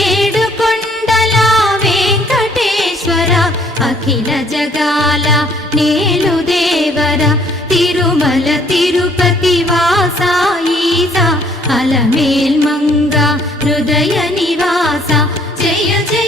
ఏడు కొండల వెంకటేశ్వర అఖిల జగాల నేలు దేవర తిరుమల తిరుపతి వాస ఈస అలమేల్ మంగ హృదయ నివాస జయ జయ